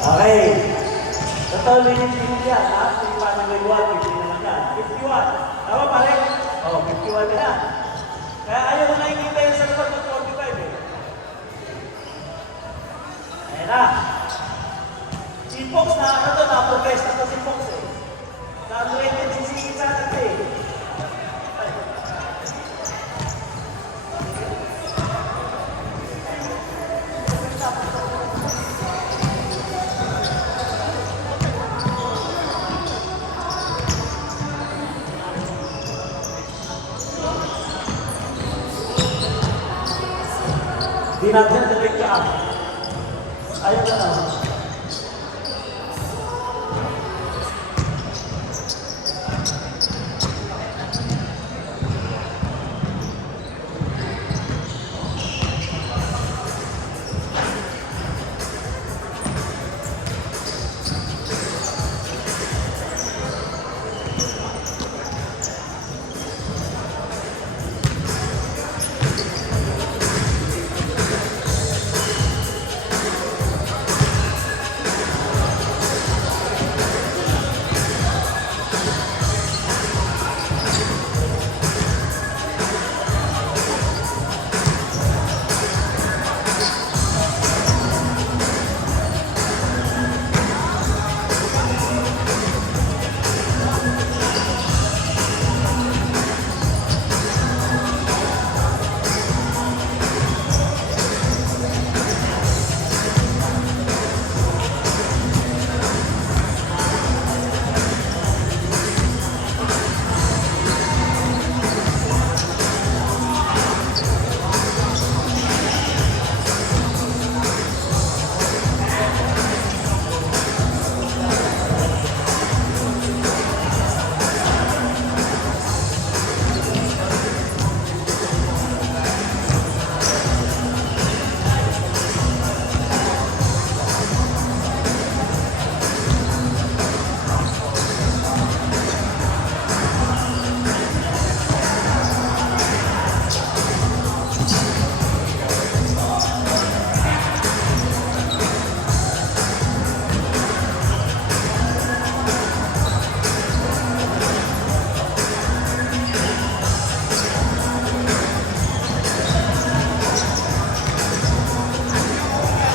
Okay. Total minutes din yan, ha? Hindi pa nag-1, 50 naman yan. 51. Tama pare? Oo, 51 na yan. Kaya ayaw mo nakikita yan sa likod ng 45 eh. Ayan na. Si Fox na, ano to, na-progress na to si Fox eh. Na-rated sisingin sa atin eh. Di natin direct ka. Ayaw ka na.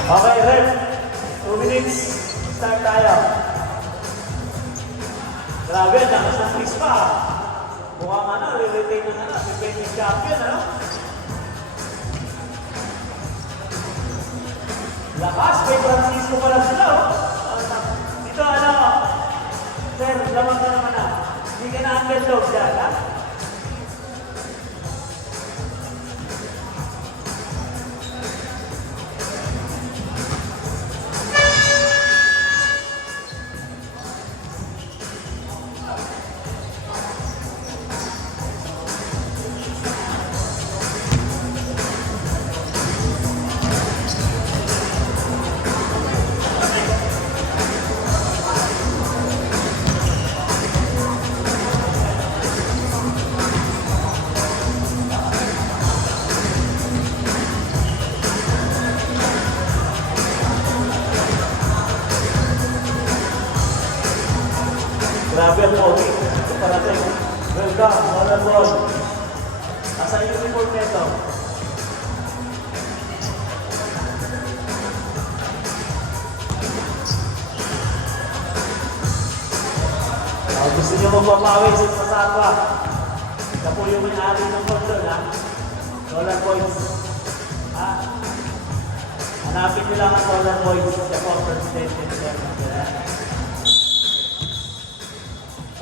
Okay, ref. 2 minutes. Start tayo. Grabe, lakas ng Chris pa. Mukhang ano, re-retain na ano. Defending champion, ano? Lakas, may Francisco pala sila, oh. Dito, ano, sir, lamang ka naman na. Hindi ka na underdog dyan, ha? Grabe ang pogi. Ito parating. Welcome, all and all. Asa yung report nito? Gusto nyo magpapawi sa pasakwa. Ito po yung may-ari ng control, ha? Solar Boys. Ha? Hanapin nyo lang ang Solar Boys. Siya po, President.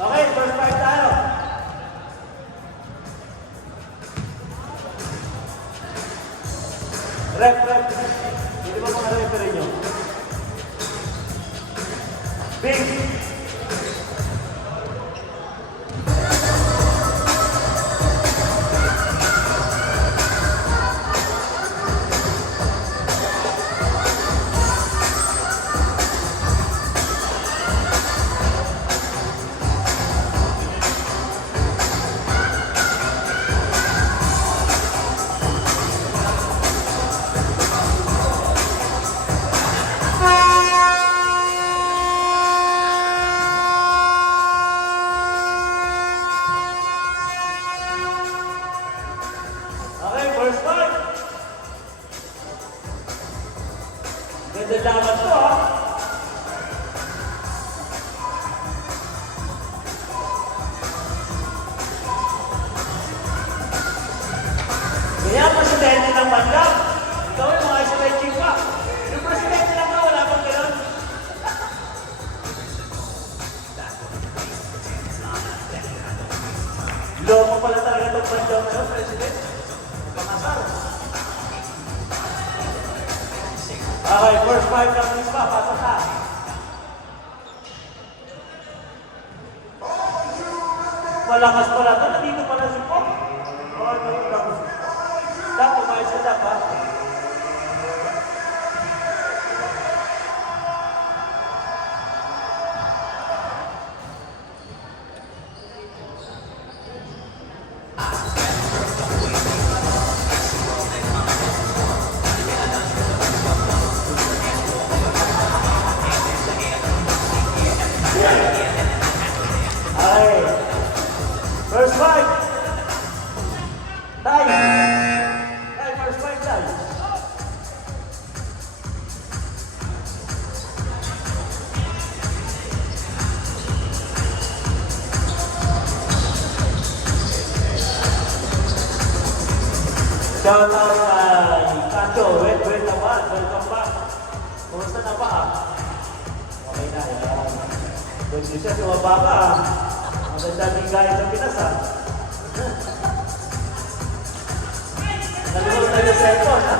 Okay, first fight tayo. Rep. Hindi ba mga referee nyo? Big. Okay, first five ng Mispa, pasok na. Malakas pala ito, nandito pala si Pop. Okay, tapos. Dapat, may isa dapat. Okay. First fight. Time. Time, first fight, time. Shout out kay Kacho. Wait naman. Welcome back. Kumusta na ba? Okay na. Good siya, sumaba ka. Maganda din gaya sa Pinas, ha? Nalulog na yung second, ha?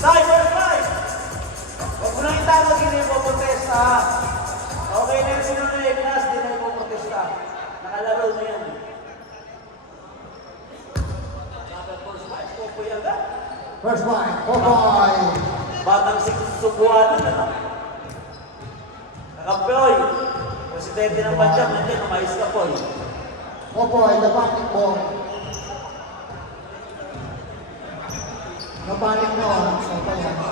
Time, first fight! Huwag mo nang itawag, hindi mo protesta, ha? Okay na yung sinunod na class, hindi na mo protesta. Nakalaro na yan. First fight, Popoy agad. First fight, Popoy. Batang subuhanan, ano? Kakampoy, presidente ng Banjam, nandiyan, umayos ka po. Popoy, napanik mo. Napanik mo.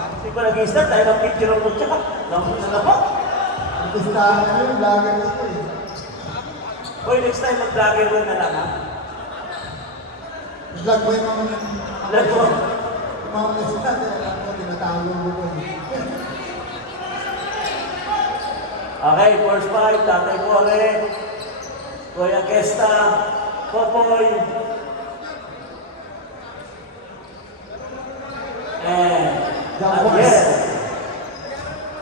Hindi ko nag-i-start, dahil ang picture ng kutsa ka. Lamang na na ba? Nag-istahan na yun, vlogger ito eh. Boy, next time mag-vlogger mo na lang, ha? Vlog mo yung mga Vlog mo. Yung mga mesita, alam mo, tinatawag mo ko eh. Okay, first fight, Tatay Pore, Kuya Gesta, Popoy, and Daniel,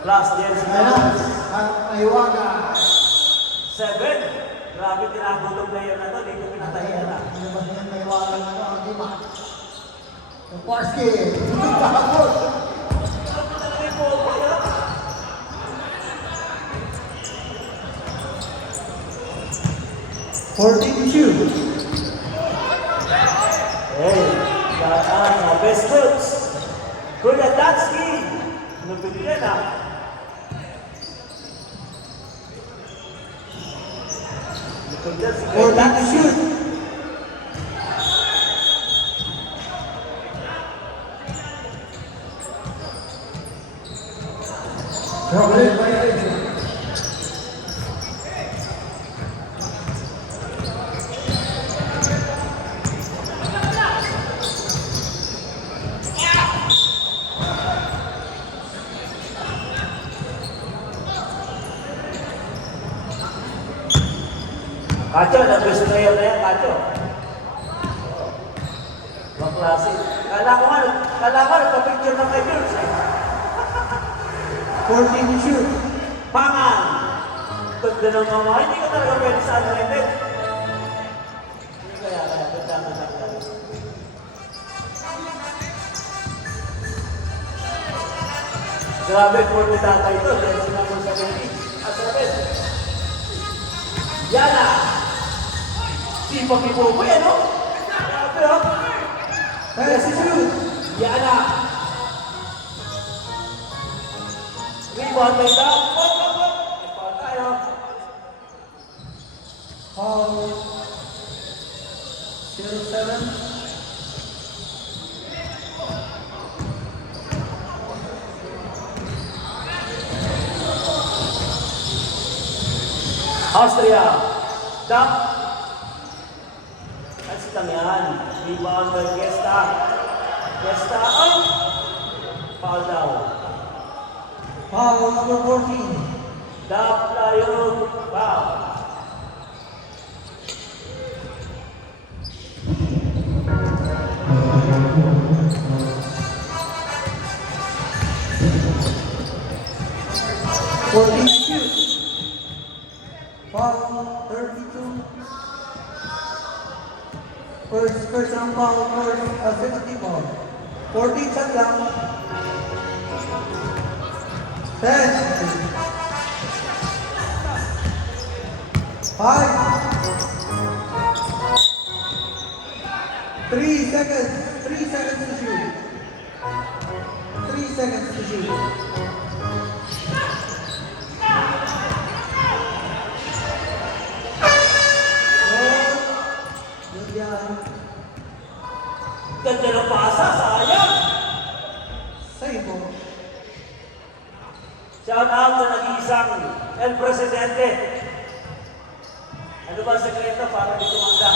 plus Jens Ayan, ang Aywaga. 7. Grabe, tinagulong na yun na to, dito pinatahiyan na. Ano ba yan, Aywaga na ito, ang Dima. Yung Parsky, takot. Tatay Popoy, ha? Hey, best fruits. Kuya Datsky. Nabigyan na. Kuya Datsky. Chocolate violation. Kacho, nag-gusto na yan, Kacho. Mga klase. Kala ko nagpa-picture na kay Jules, eh. 14 shoot. Pangan! Ganda ng mga, hindi ka talaga pwede sa unlimited. Hindi kaya, ganda. Grabe, for the tatay ito, dahil sinamon sa Lenny. Asabes. Yana! Sipag ni Popoy, ano? Grabe, ha? Messi shoot. Yana! Rebound by down. May foul tayo. Foul. 07. Austria. Duck. Ayos lang yan. Rebound by Gesta. Gesta out. Foul daw. Foul number 14. Duck tayo. Foul. Shoot. Foul 32. First personal foul for a penalty ball. 14 shot lang. 10. 5. 3 seconds. 3 seconds to shoot. 3 seconds to shoot. Good yan. Ganda ng pasa, sayang! Sa'yo po. Shout out sa nag-iisang El Presidente. Ano ba ang sekreto para di tumanda?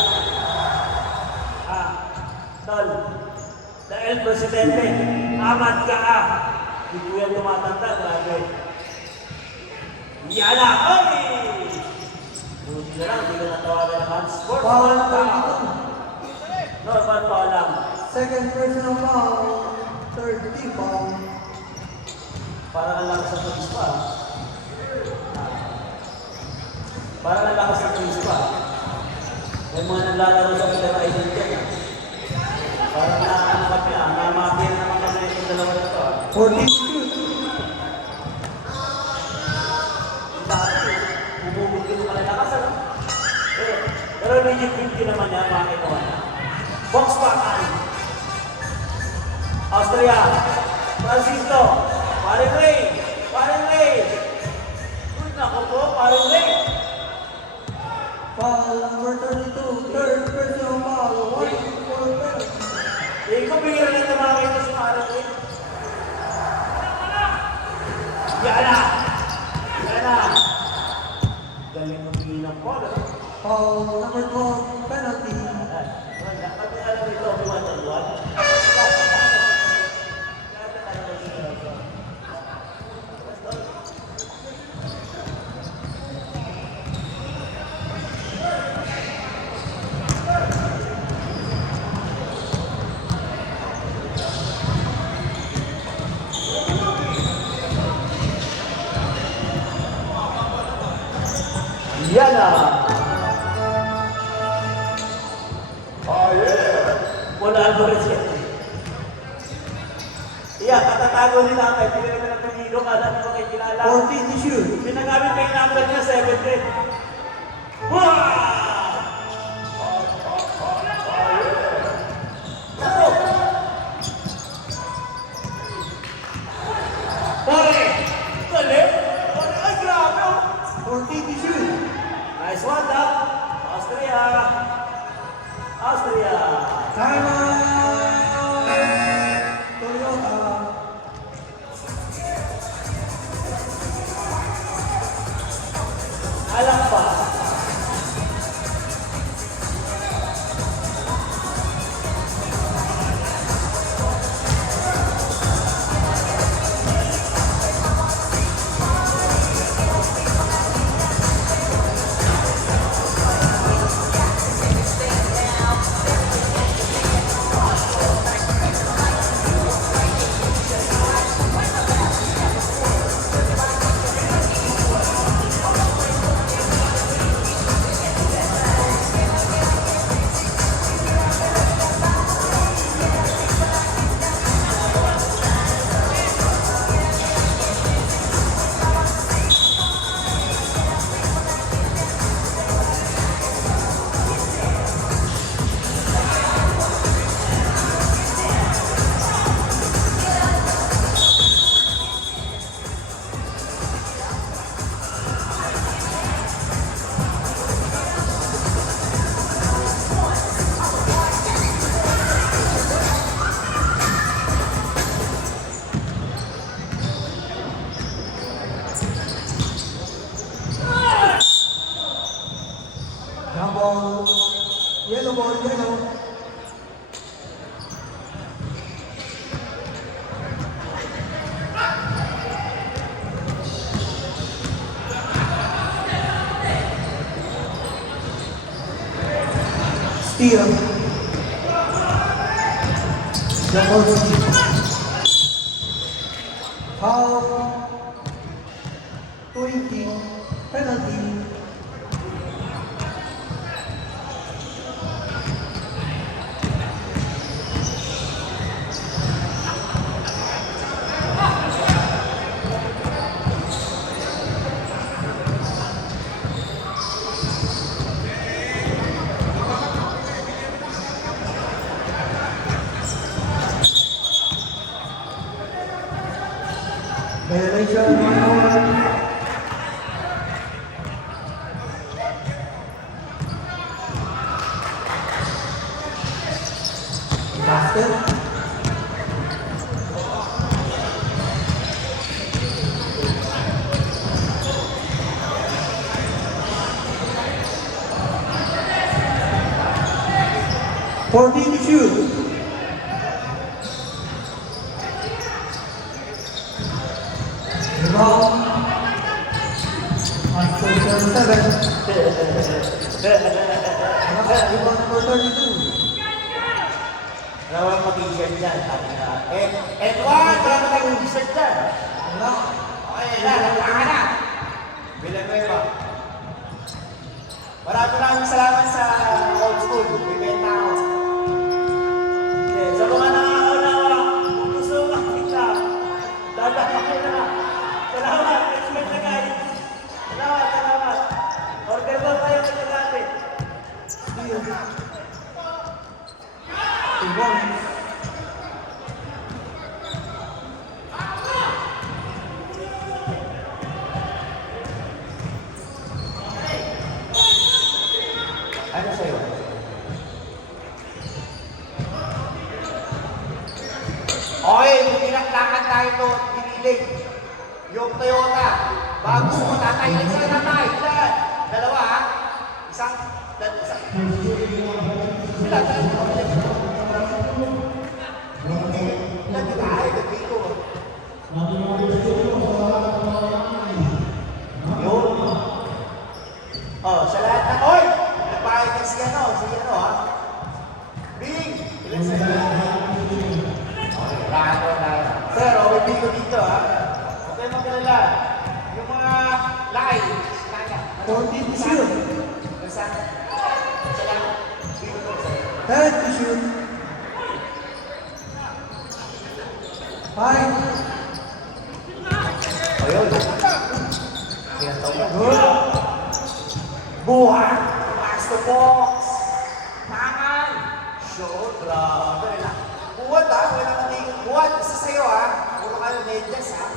Tol, the El Presidente, amat ka Hindi ko yan tumatanda, grabe. Yan na! Ay! Buti na lang, hindi ka natawagan naman. Sport Foul foul. 32. Normal foul lang. Second personal foul. Third team foul. Para lang sa police pa. Para lang sa police pa. May mga naglalaro sa Peter Identity. Para na kami namapil naman kami itong dalawa na ito. 14 shoot. Dati, bumubog dito kalalakas ano? Pero legit 50 naman yan, makikita niya. Box back Austria, Francisco, Paring Ray, Paring Ray. Uy, naku po, Paring Ray. Foul number 32. Third personal foul. 1 for penalty. Eh, kung bigyan na tumawag ito si Paring Ray. Yan na! Yan na! Galing mo pinang po, no? Foul number 12. Penalty. Pati alam ito, Obi-Wan Taluan. Yan na! Wala Alvarez yan. Iya, katatago ni tatay, pinili ka ng pagilo, kala na makikilala. 14 to shoot. Pinagamit pa yung number niya, 17. Wow! Ako! Pare! Galing! Ay, grabe oh! 14 to shoot. Nice one, Doc! Austria! Austria! Time out. Toyota. Alam pa. Ball. Yellow ball, yellow. Steal. Double steal. Foul. 20. Penalty. Violation number 1. Basket. Fourteen to shoot. Rebound. On score 37. Rebound number 32. Wala walang mag-t-shirt dyan. Sabi na, Edward, wala na tayong t-shirt dyan. Wala. Okay na, napakan na. Villanueva. Maraming salamat sa old school. Bibenta ako. Okay, sa mga nakakaunawa, kung gusto mo makita, dadakapin na. Salamat, expect na guys. Salamat. Order ba tayo sa natin? Rebound. Ano sa'yo? Okay, pinaktakan tayo ito, pinilig. Yung Toyota, bago mo tatay, isa na tatay. Ilan? Dalawa ha? Isang. Ilan? Ilan ka tayo? Dito. Yun. Oh, sa lahat na, oy! Nagbayad na si ano ha? Bing! Ilan sa'yo? Okay, rato na. Sir, okay, Bing ko dito ha? Okay, magkalala. Yung mga lakay, kaya. 14 to shoot. Saan? Sa lang. Bing ko sa'yo. 10 to shoot. 5. Ayun. Pinataw mo. Good. Buhat! Pass the box! Tangan! Shoot! Grabe na. Buhat ha! Wala kang tingin. Buhat! Isa sa'yo ha! Puro kayo medyas ha!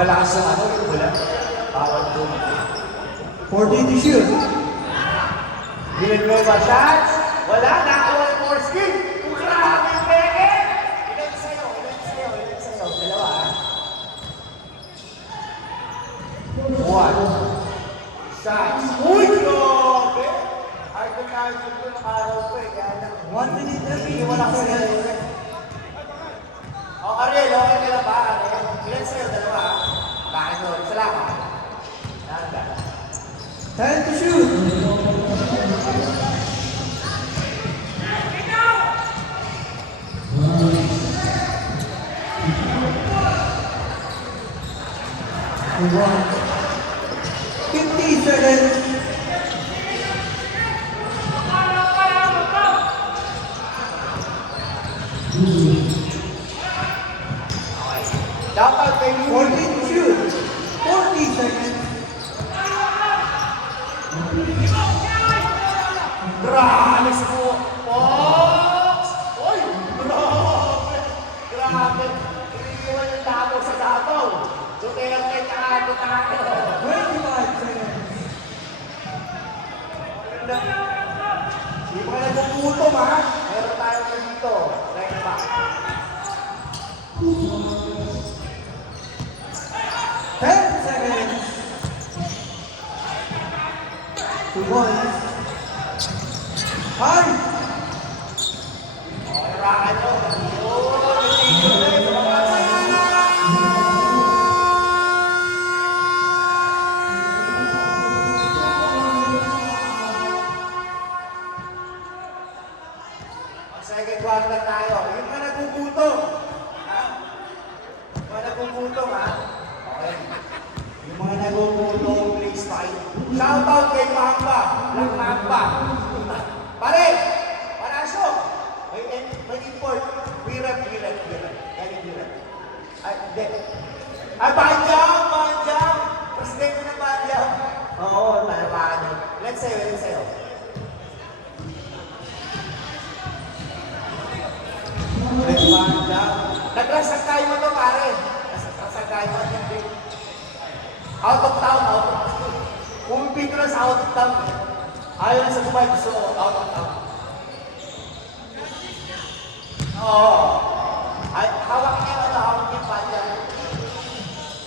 Wala ka sa ano yung wala. Bawal doon. 14 to shoot. Villanueva shots! Wala! Nakakuha yung more skill! Kung grabe yung peke! Ilan sa'yo? Dalawa ha? One. Shots. Uy! Grabe! Hard na tayo dito ng araw ko eh. Kaya lang. 1 minute and Iniiwan ako sa Ariel. Ariel, okay ka na ba? Ariel? Ilan sa'yo? Dalawa ha? Bakit doon? Salamat. Nanda. 10 to shoot. Rebound. 50 seconds. Dapat kay 14 to shoot. 40 seconds. Grabe sa po! Fox! Uy! Grabe! Grabe! Iniiwan yung dato sa dato. Duterte ka Duterte. 25 seconds. Hindi mo ka nagugutom ha? Meron tayo na dito. Right back. 10 seconds. 2 points. 5. Rakan nyo. Yun! Tingin nyo sa mga second quarter tayo. Yung mga nagugutom. Ha? Yung mga nagugutom, ha? Okay. Yung mga nagugutom, please fight. Shout out kay Mamba. Black Mamba. Pare! Parasyo! May import. Wirat. Galing wirat. Ay, hindi. Ay, Banjam! Presidente ng Banjam. Oo, talabakan yun. Ilan sa'yo? Nagrasakay mo to, pare. Nagrasakay mo. Hindi. Out of town, out of town. Kumpi ko na sa out of town. Ayaw na sa Dubai, gusto ko out of town. Oo. Ay, hawak niya, hawak niya pa dyan.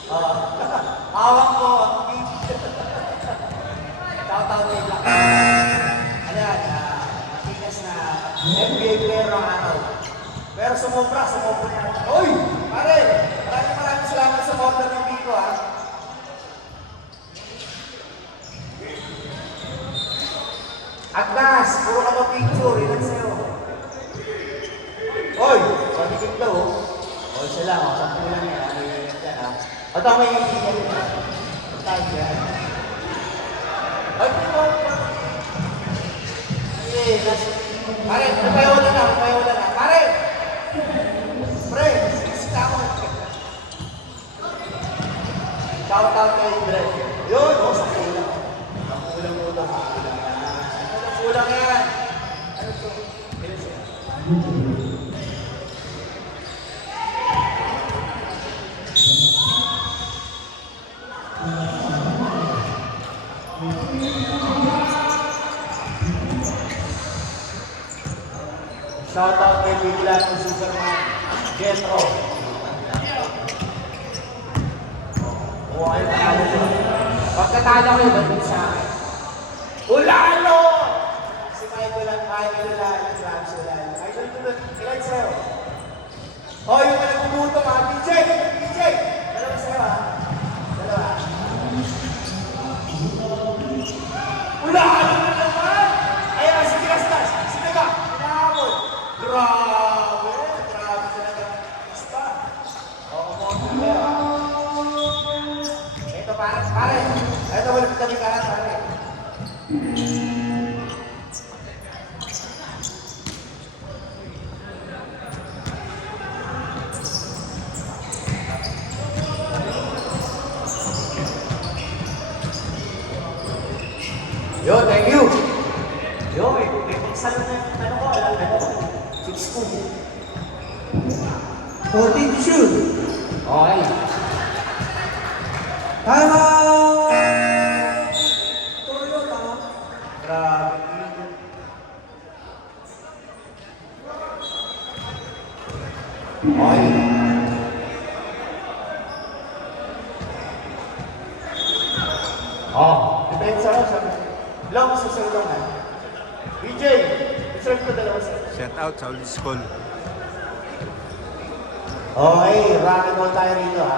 Oo. Hawak ko, ang beach. Shout-out kay Black. Ano yan, matigas na NBA player ng araw. Pero sumobra yan. Uy! Pare! Maraming salamat sa order ng Biko, ha? Agnes, puro ka ba picture? Ilan sa'yo? Uy! Pagiging daw, oh. O, isa lang, oh. Sampu lang yan. Ano yung yan, ha? O, tama yung yan. Tama yan. Ay, ito. Pare, napayawalan na. Pare! Pre, sisita mo. Shout out kay Dre. Yun, o, sa kulang. Ang kulang mo daw, sa kulang yan. Ang kulang yan. Ano ito? Shout out kay Biglan ng Superman. Getro. Oo, ay panalo ko. Pagkatalo ko yung ba't sa akin? Ulalo! Si Michael Ulalo, Rams Ulalo. Ay, doon. Ilan sa'yo? Oh, yung nagpumuto mga PJ! Dalawa sa'yo, ha? Dalawa. Ulalo na naman! Ayun, sige, Rastas. Sige ka. Hinahabol. Grabe talaga. Basta. Oo, mo. Ito, pare. Ito, wala kami kanan, pare. Yo, thank you. Yo, may pagsalo na yung ano ko, alam mo. 6-2. 14 to shoot. Okay. Time out! Toyota. Grabe. Okay. Depende sa sabi. Long sa silungan. BJ, reserve ko dalawa sa. Shout out sa old school. Okay, rock and roll tayo rito, ha.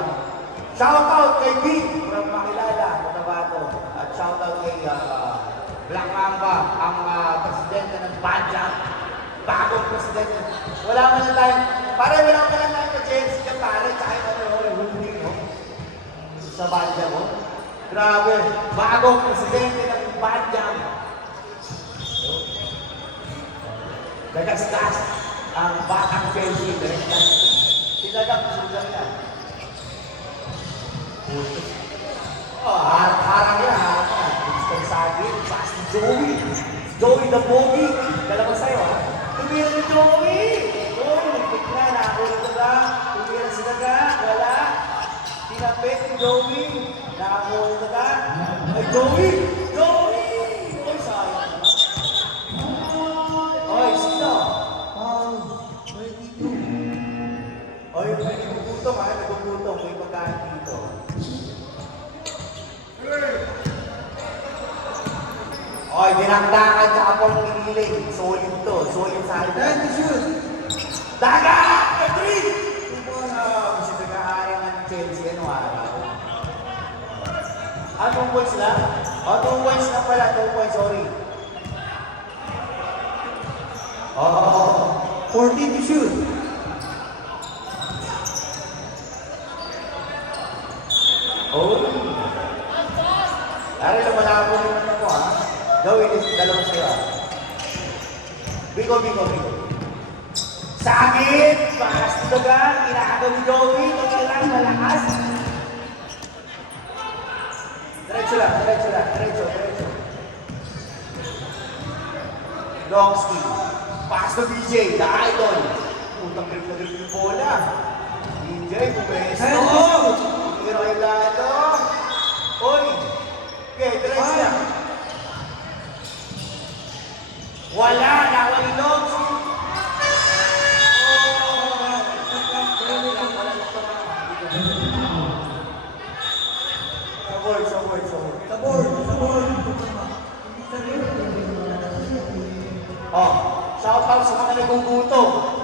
Shout out kay B from Makilala, Cotabato. At shout out kay Black Mamba, ang presidente ng Banjang. Bagong presidente. Wala man lang tayo. Pare, wala man lang tayo na James ka pare. Tsaka yung hulungan, no? Sa Banjang, no? Grabe. Bagong presidente ng Banjang. Nagastas ang batang Chelsea. Sinagang yan. Harang yan, harang yan. Mr. Sagin, fast ni Joey. Joey the Bogey. Dalawa sa'yo, ha? Tumira ni Joey. Joey, nagpit na, nakakulit na ba? Tumira sila ka, wala. Tinapit ni Joey. Nakakulit na ba? Ay, Joey! Joey! Oy, sayang. Oy, sino? 22. Oy, may nagugutom, ha? Nagugutom. May pagkain dito. Oy, dinakdakan sa kapong kiniling. Solid to. Solid sa akin. 10 to shoot. Daga! Madrid! Kasi nag-aari ng Chelsea. Ano araw? Ah, 2 points na? Oh, 2 points na pala. 2 points, sorry. Oh. 14 to shoot. Oh. Dari na malabo naman ako, ha? Gawin is dalawa sa'yo, ha? Bigo. Sakit! Pakas na daga! Kinakaga ni Joey! Tumilang malakas! Diretso lang. Long ski. Pass to DJ, the idol. Putang grip na grip yung bola. BJ, pumesto. Ten to shoot. Pero kay Lalo. Uy! Okay, diretso na. Wala! Nawalilog! Sa board. Sa board. Oh, shout out sa mga nagugutom.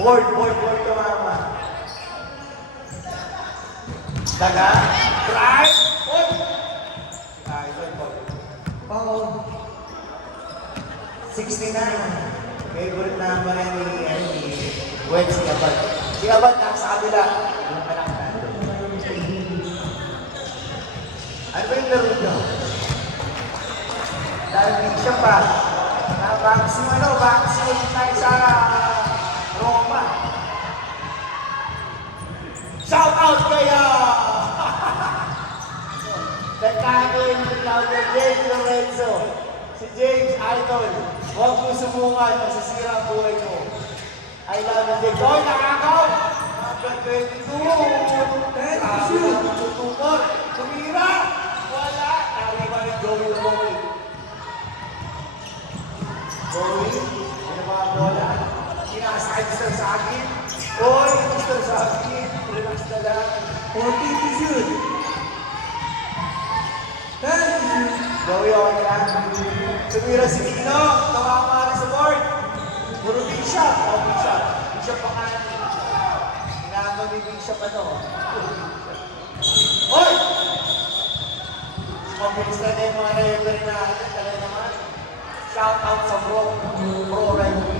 Board tumama. Daga, drive, board. Ito. Foul. 69. Favorite number ni Gwen, si Abad. Si Abad nasa kabila. Yung anak na. Ano ba yung laro nyo? Dahil di siya pa. Vaccine tayo sa Roma. Shout out kaya! Nagkakain ng Claudia James Lorenzo. Si James Idol. Huwag mo sumungan. Masisira ang buhay mo. I love you, James. Oy, nakakaw! Number 22. Tutupot. Tumira. Wala. Nariba ni Joey Romy. Joey, ano mga bola? Kinakasakit sa akin. Oy, Mr. sa akin. Relax na lang. 14 to shoot. 10 to shoot. Joey, okay lang. Tumira si Nino. Tumama rin sa board. Puro big shot. Oh, big shot. Big shot pa kanan. Inaano ni big shot ano. Oy! Mabilis na yung mga referee natin. Talaga naman. Shout out sa pro referee.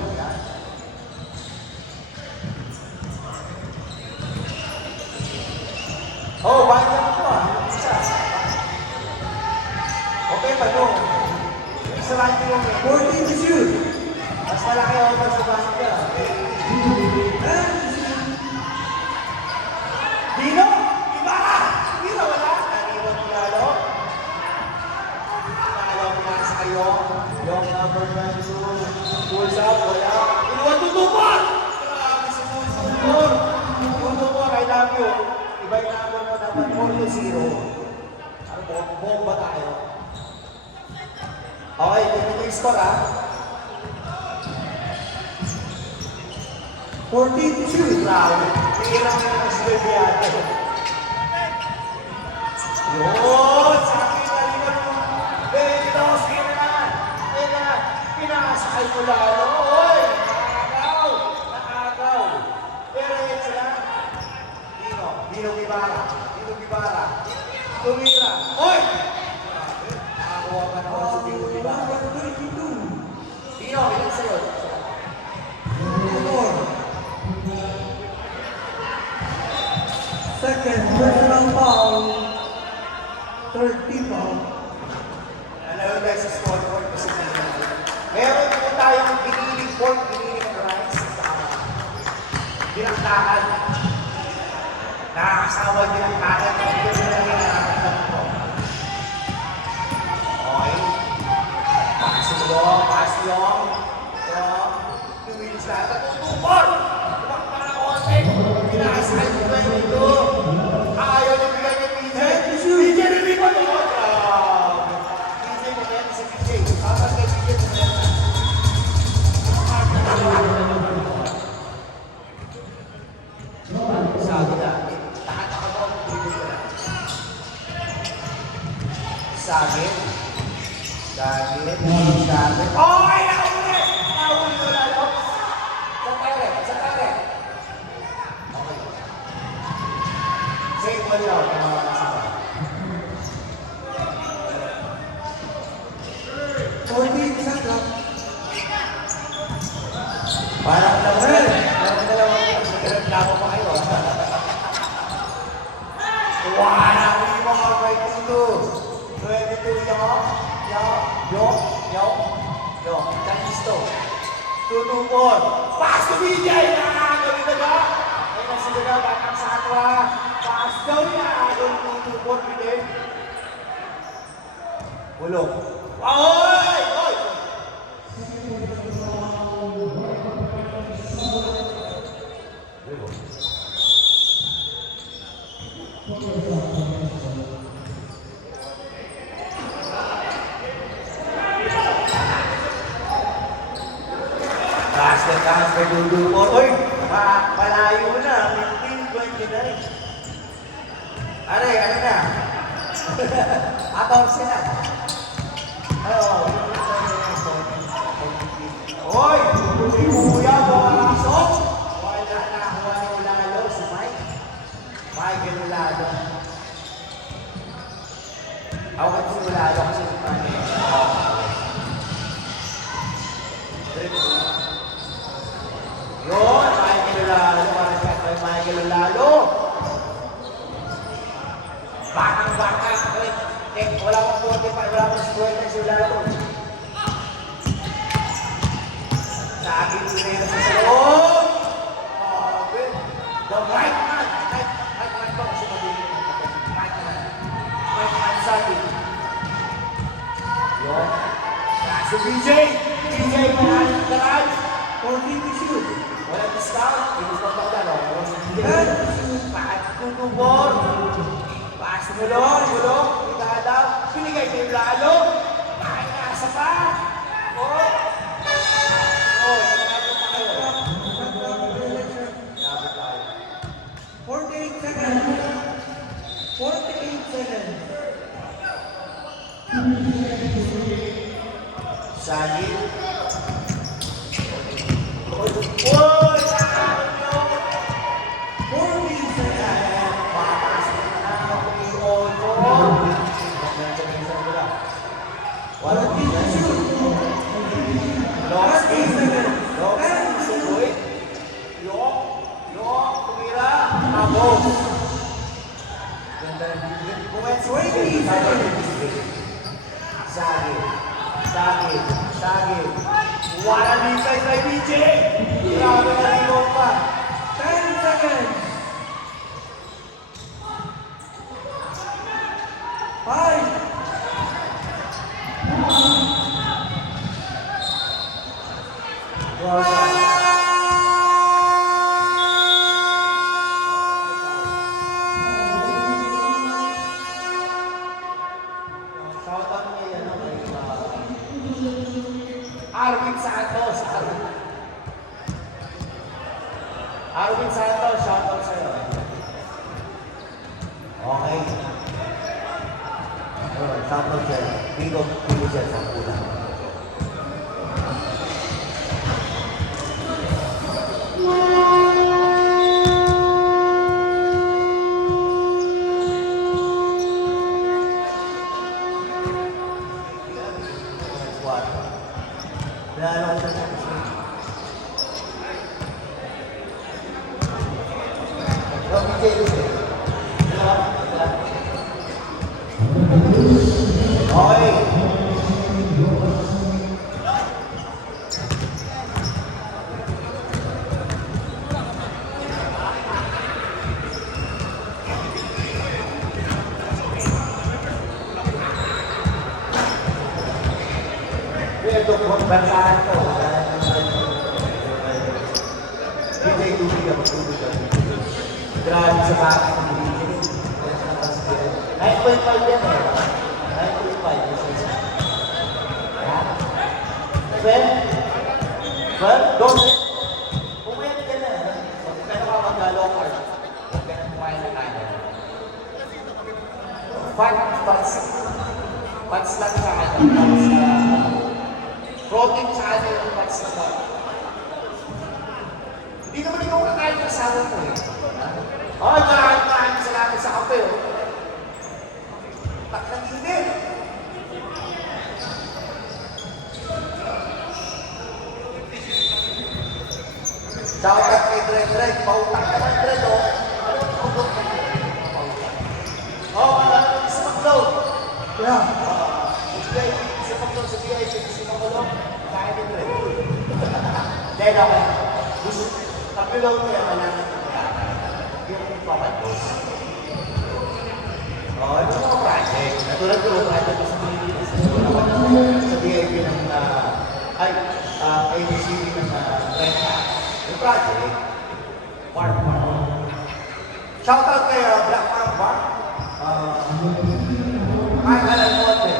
Oh, banyak po Isa. Okay pa no? Isa lang yung 14 to shoot. mas malaki ako pa sa banyak. Dino! Ibarra! Dino wala! Naniwan ni Lalo. Lalo pinasa kayo. Yung number 22. Pulls up, wala. Inuwan tutupon! Grabe si Tutupon! Tutupon, I love you. Iba yung number mo dapat 4-0. Ano po? Bomba tayo. Okay, tingnan mo yung score ha. 14 to shoot. Grabe. Tingnan mo yung score yata. Yun! Sabi na rin mo. Dito, sige naman. Ayun na. Pinakasakay mo lalo. Oy! Nakagaw. Pero yun sila. Dino Guevara. Tumira. Oy! Nakakuha ka naman sa Dino Guevara. Number 32. Dino, ilan sa'yo? 4. Second personal foul. Third team foul. Alam mo guys, sa scoreboard kasi meron po tayong giniling pork, giniling rice, dinakdakan. Nakakasama dinakdakan. Hindi mo na nakakita ko. Okay. Pass yung. Tumilis na. Tutupon! Tumakpa na konti. Pinakasakay ko na ito. Ayaw niyo bigyan niyo PJ. PJ na rin mo ito. PJ na yan si PJ. Kapag kay PJ na yan. Sabi na. Takataka mo. Sabi. Oy! Nahuli! Nahuli mo lalo. Sa tare. Okay. Same one out. Parang nagreklamo pa kayo. Wala ko yung mga right to 22 yo. Kalisto. Tutupon. Pass to BJ! Nakakagawin na ba? Ay, nasilaga. Batang sa atwa. Pass daw niya. Tutupon. Pili. Bulong. Oy! kay Dudupor. Uy, malayo na. 15-29. Aray, ano na? 14 na. Oo. Hoy! Si Kuya, pumasok! Wala na. Wala lalo si Mike. Mike, ganulado. Ako kasi wala kasi si Mike. Yun, Michael Lalo. Para siya kay Michael Lalo. Batang-bata. Wala pang 45, wala pang 50 si Lalo. Sa akin sinira sa loob. The right man. Right man ba kasi mabili? Right man. Right man sa akin. Yun. Si BJ. BJ Mahan Garage. For 50 shoot. Walang discount. Hindi pa pagdalo. Paat tutubor. Paas mulong. Itadaw. Pinigay kay Lalo. Ay, nasa pa. Oh. Oh, nagkakaroon pa kayo. 48 seconds. 48 seconds. Sagi. Uy! 14 seconds. Papasok na ako ni Ojo. Wala dito shoot. Long spin. Long spin. Uy. Yung. Tumira. Abo. Ganda ng bibig. Kuwet. 20 seconds. Sagi. Wala dito kay BJ. Grabe na rin pa. 10 seconds. 5. Shoutout kay Arvin Santos. Arvin Santos, shoutout sa'yo. Okay. Shoutout sa'yo. Bigo siya sa kulang. Ito po, bansahan ko. Hindi ay tubig ako, tubig ako. Grabe sa bakit ng bibig. 9.5 yan eh. 9.5. Ha? 12? 12? Pumayat ka na. Pero ka mag-low card. Huwag ka na kumain na kanya. Fats lang sa akin. Protein sa akin yung fats na ba? Hindi naman ikaw kakain ng asawa mo eh. Ay, maraming salamat sa kape oh. Taklang init. Shoutout kay Dred. Pautak naman Dred oh. Oh, ano si Maclow? Yeah. Si Maclow sa VIP, si Maclow, kaya ni Dred. Dahil okay. Pag-load niya, malaman yung papatos. Oh, ito mga project. Natulad ko yung project ko sa Pilipinas. Sa VIP ng ABCD ng Renta. Yung project, Park. Shoutout kay Black Mamba. Kahit alam mo ate.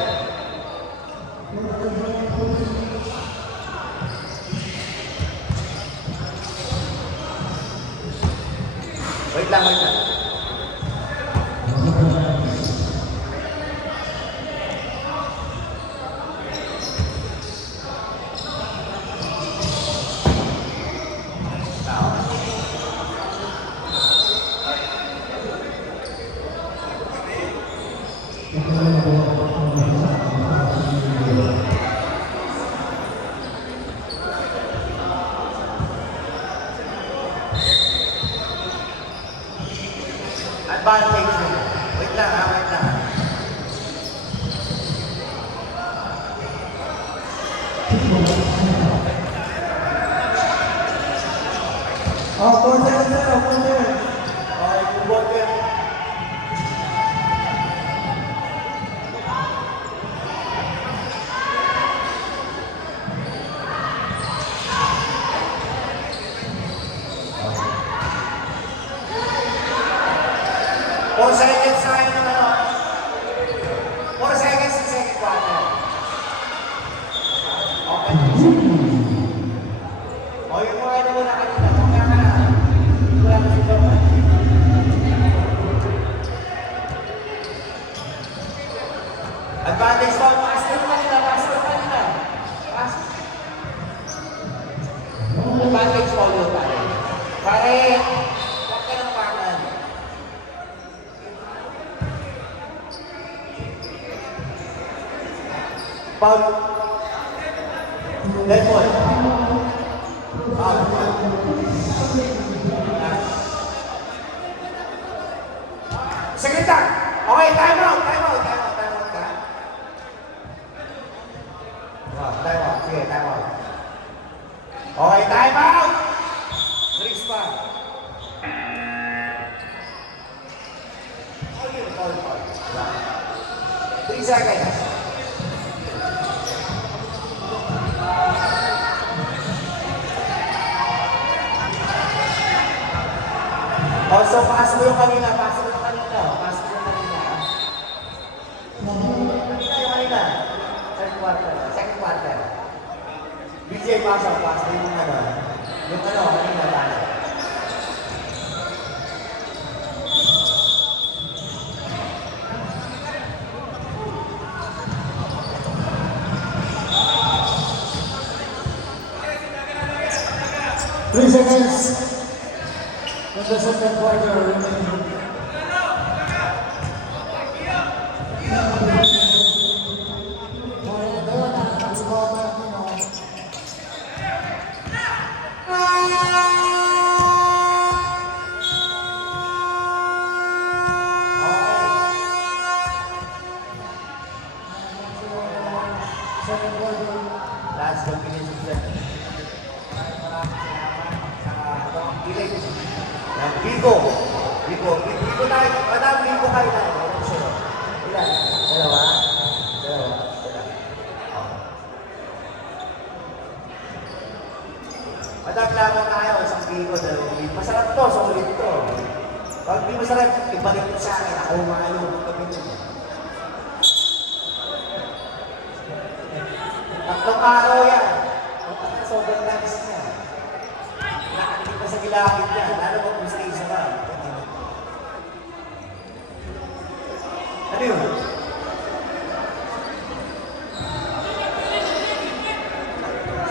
Oh, 4-7-0, 4-7. Okay, good ball game. Four seconds na kayo ng ano? 4 seconds sa second quarter. Okay. O yung mga ano mo na kanina, mamaya ka na. Wala na si Dorman. Advantage ball, pass through kanina, pass through kanina. Pass. Advantage ball yun pare. Pare, huwag ka ng pangan. Foul. Dead ball. Foul. Secretary. Okay, time out ka. Time out. Sige, time out. Okay, time out. Release pa. Foul. 3 seconds. Oh, so pass mo yung kanina. Second quarter. BJ, pass mo yung ano. Yung ano, kanina tayo. Three seconds. In the second quarter remaining. Second quarter. Last combination set. Kilig. Ng Bigo. Bigo tayo. Madam, Bigo kayo na. Ilan? Dalawa. Madam, lamang tayo. Isang Bigo, dalawang Bigo. Masarap to, solid to. Pag di masarap, ibalik mo sa akin. Ako umalo. Tatlong araw yan. Sobrang nice niya. Nakakit pa sa gilakid niya. Lalo mo kung stage ka. Ano yun?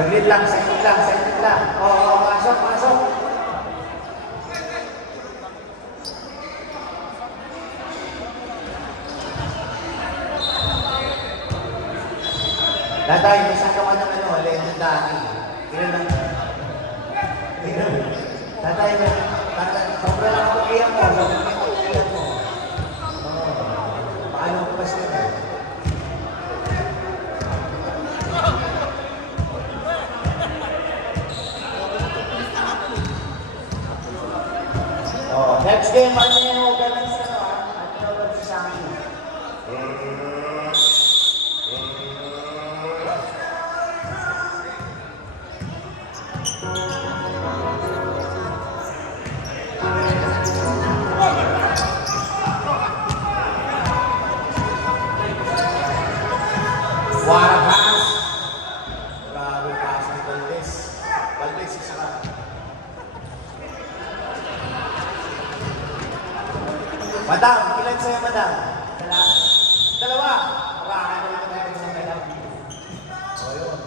Saglit lang. Oo, pasok. Tatay, may sagawa ng ano, legendary. Ilan lang. Tatay, sobrang lang ako iyan mo. Paano ko pa siya? Next game, ano yung organize ano, ano yung si Shami? What a pass! Grabe pass ni Valdez. Valdez isa ka. Madam, ilan sa'yo, madam? Dalawa. Marami na rin natin ng madam. O yun.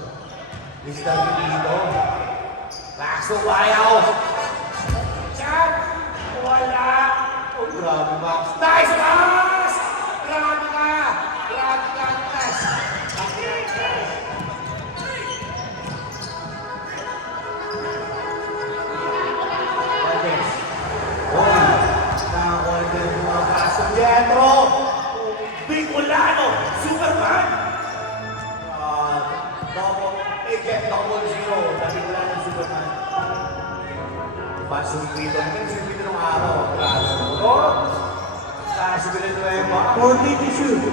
Mr. Vito. Kaso bayaw. Diyan! Wala! Oh, grabe, Max. Nice pass! Grabe ka! Agnes! Valdez. Uy! Nakakorder yung mga pasok. Pietro! Bicolano! Superman! Double agent. ba? 40 to shoot.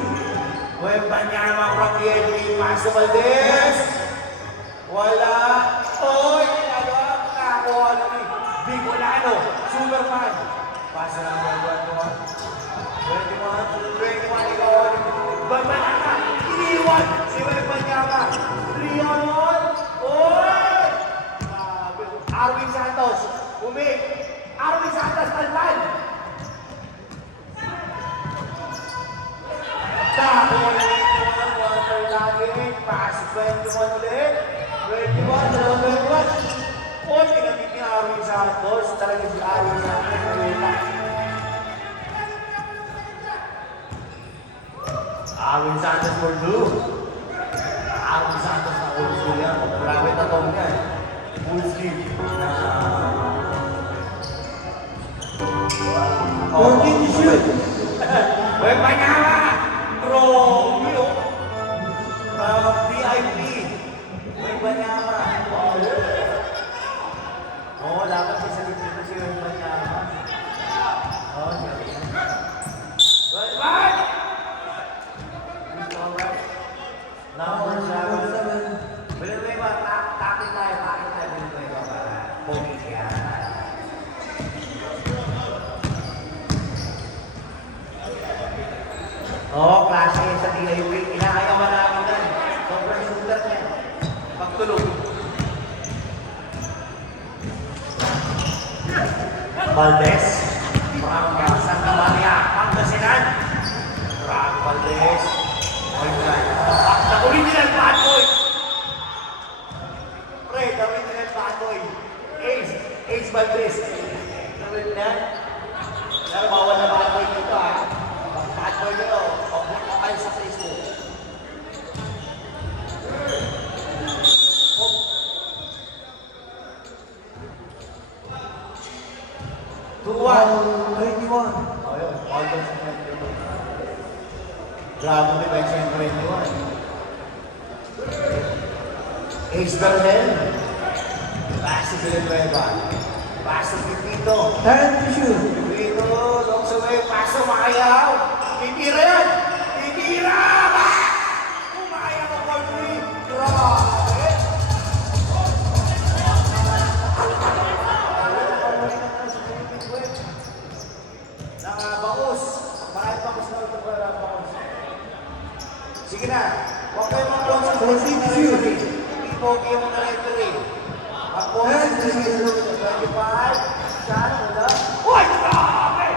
Wembanyama from the NBA, pass to Valdez. Wala. Oy, ginagawa. Nakakuha na ni Bicolano. Superman. Pass na lang 21, ikaw. Wembanyama. Iniwan si Wembanyama. 3 on 1. Oy! Arwin Santos. Umik. Arwin Santos, talpan. Tapos, 21 lagi. Pass 21 ulit. 21, 21. Oy, kinabit ni Arwin Santos. Talaga si Arwin Santos. Arwin Santos for blue. Arwin Santos na old school yan. Grabe na tong yan. Full sleeve. 14 to shoot. Wembanyama! Romeo! From VIP. Wembanyama. Oh, yeah. Oh, dapat isa dito si Wembanyama. Oh, sige. Right! Alright. Number 7. Villanueva, takin tayo, Villanueva para pogi siya. Oo, klase sa DIY. Inakaya man namin yan. Sobrang sulat niya. Pagtulog. Valdez. From Santa Maria, Pangasinan. From Valdez. The original bad boy. Pre, the original bad boy. Ace Valdez. Gawin na. Pero bawal na bad boy dito ha. Bad boy nyo, o kayo sa Facebook. Tuwan. 21. Oh, yun. All those in the table. Grabe ni Bench and 21. Ace Bernal. Pass to Villanueva. Pass to Pipito. 10 to shoot. Pipito, longs away. Pass to Macayaw. Titira yan! Titira! Kumaya ko for 3. Grabe! Nakabaos. Marami baos na ito para baos. Sige na. Huwag kayo mag-block sa Shoot. Hindi pogi mo na ito rin. Mag-block sa 25. Shot. Wala. Uy! Grabe!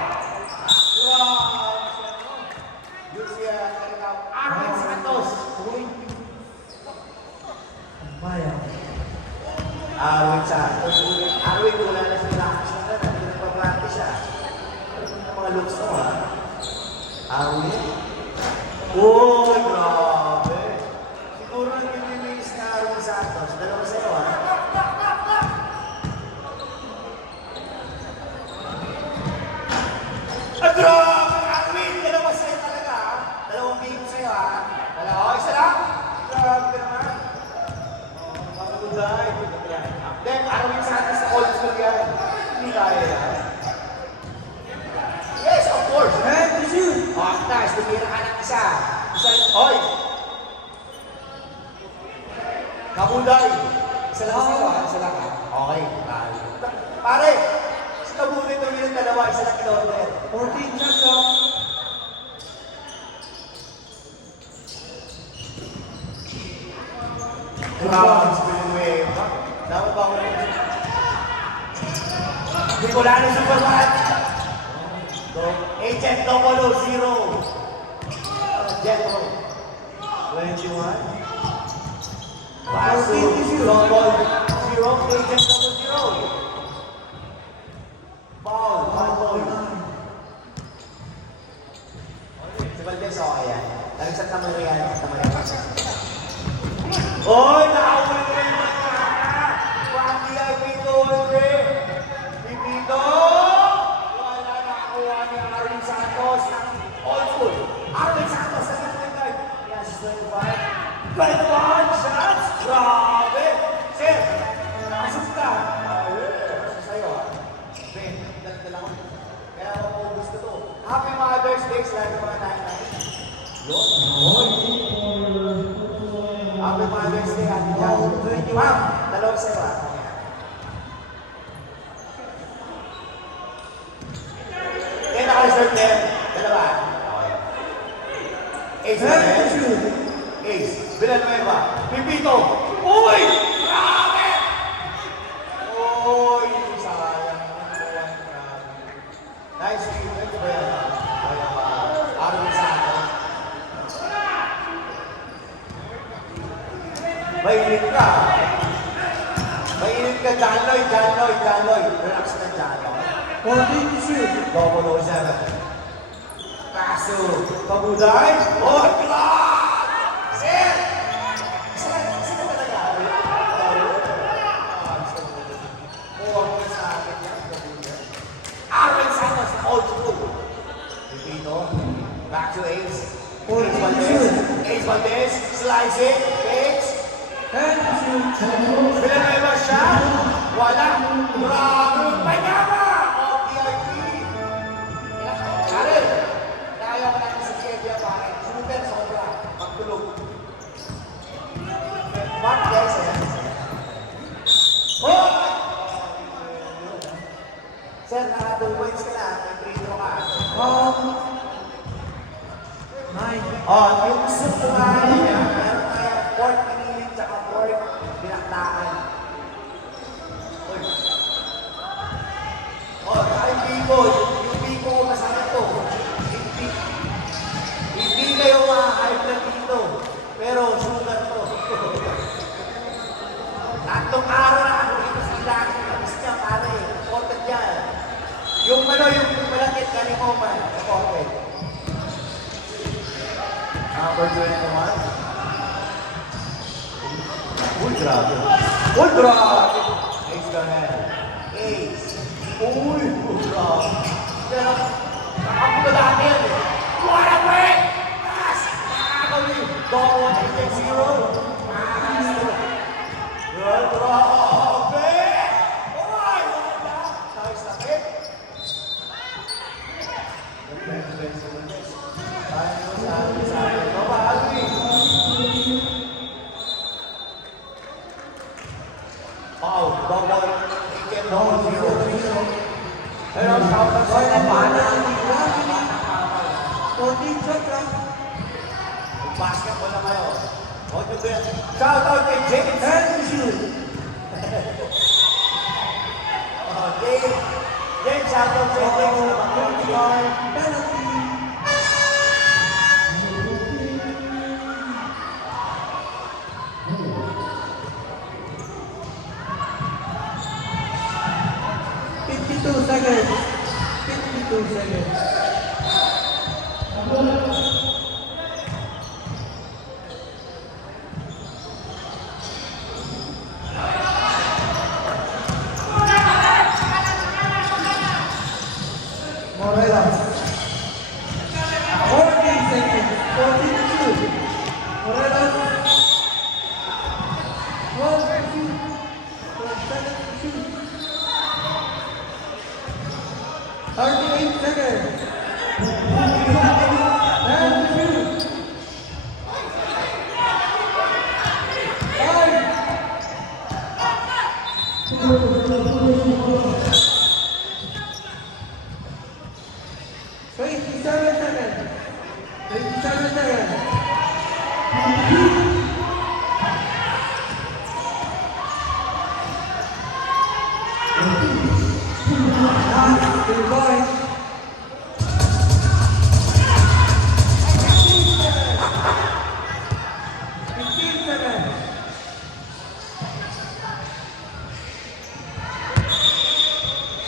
Yun siya. Arwin Santos. Maya. Arwin Santos. Arwin, wala na sa lakas na na. Hindi nagpa-practice siya. Ang mga looks mo ha. Arwin. Oh, grabe. Siguro nag-release na Arwin Santos. Dalawa sa'yo ha. Grabe! Arwin! Dalawa sa'yo talaga ha. Dalawang game sa'yo ha. Dalawa. Isa lang. Grabe ka naman. Makuday. Then, Arwin Santos na old school yan. Hindi kaya yan. Yes, of course. 10 to shoot. Oh, nice. Tumira ka ng isa. Isa, oy! Kabuday. Isa lang sa'yo ha. Isa lang ha. Okay. Pare! Si Kabuday tumira ng dalawa. Isa lang in-order. 14 shot clock. Grabe si Villanueva. Dapat ba ako rin? Bicolano Superman. Agent 000. Jetro. 21. Paso. Double 0. Agent 00. Ball. Ball boy. Si Valdez okay yan. Dahil sa Tamarian. Oy, nakahuli ko yung mga from VIP to Pipito! Wala nakakuha ni Arwin Santos ng old school. Arwin Santos sa 25. Yes, 25. 21 shots! Grabe! Sir, nakasok ka. Ayun, sa'yo ha. Ben, dala ko. Kaya ako gusto to. Happy Mother's Day sa lahat ng mga nanay. Yun. Happy Mother's Day, Ate Jan. Ma'am, dalawa sa'yo ah. Kaya naka-reserve din. Dalawa. Okay. Ace na rin. Ace. Villanueva. Pipito. Uy! Grabe! Uy! Sayang. Nice to meet you. Arvin sa akin. Mainit ka. Mainit ka, John Lloyd. Relax na, John Lloyd. Double O siya na. Kaso, pabuday. Oh, God! Sir! Sino talaga? Huwag mo sa akin yan, pabuday. Arvin Santos, old school. Pipito, back to Ace. Ace Valdez, slice it, takes. Villanueva siya. Wala. Grabe. Panyama! O, PRP. Karen, kaya ko natin sa Kevia pare. Super sobra. Magtulog. Mark guys, ayan. Oh! Sir, naka 2 points ka na. May free throw ka. Oh, yung gusto ko nga niya, meron tayong pork pinilit tsaka pork binaktaan. Uy. Oh, tsaka yung biko masarap to. Hindi kayo ma-high blood dito, pero sugar to. Tatlong araw na ako dito sa ilangin, tapos niya pare, important yan. Yung malakit ka ni Oman, important. Number 21. Uy, grabe. Ace Garnett. Ace. Uy, grabe. Pero, nakapulo lahat yan eh. What a break! Yes! Nakakawin. Double 8-0. Grabe! Uy! Wala! Nice na hit. Wow, double 0. Pero shoutout sa kapana. Basketball na kayo. Shoutout kay James. James, shoutout kay James.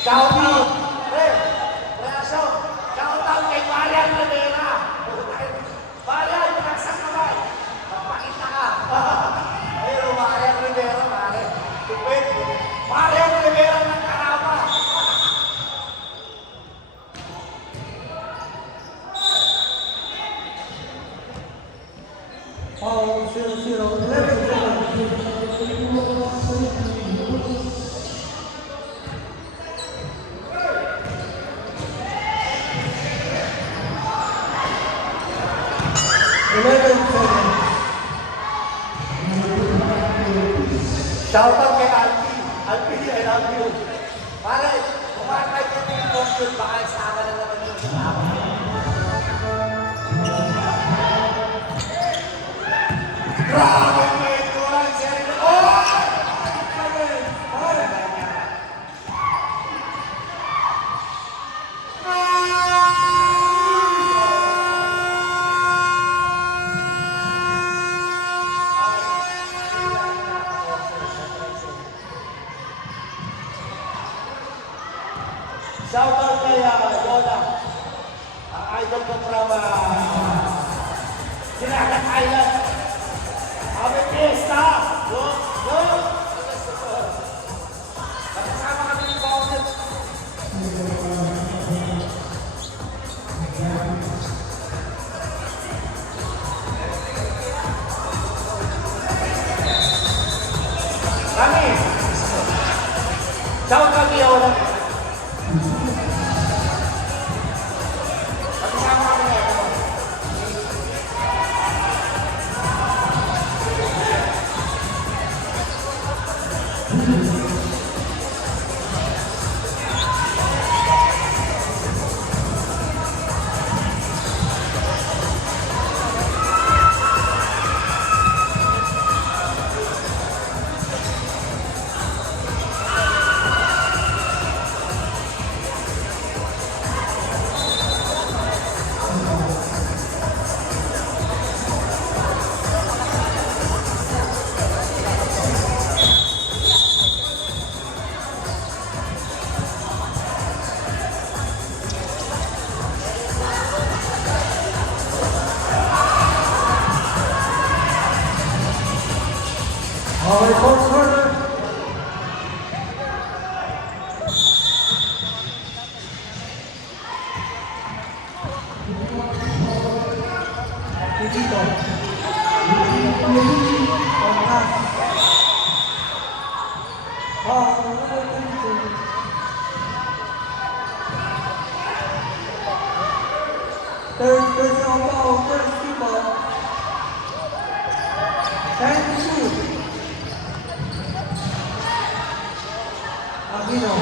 Shoutout! Reaksyon! Shoutout kay Marian Rivera! Marian, nakasang kamay! Magpakita ka! Pero Marian Rivera, pare. Tupid! Marian Rivera ng Karama! Oh, 0-0. 11-7. 11-7. Shoutout kay Alfie. Alfie, I love you. Pare, kumakay ka na yung costume, baka isama na naman yung sinama. Grabe mo ito, Sergio! Oh! Shoutout kay Lola. Ang idol ko from Sinagat Island. Happy Fiesta! Go! Go! Kasama kami ni Bawang. Kami! Shoutout kay Lola. Our coach order. Dito. Third person of first people. 10-2. Aquino.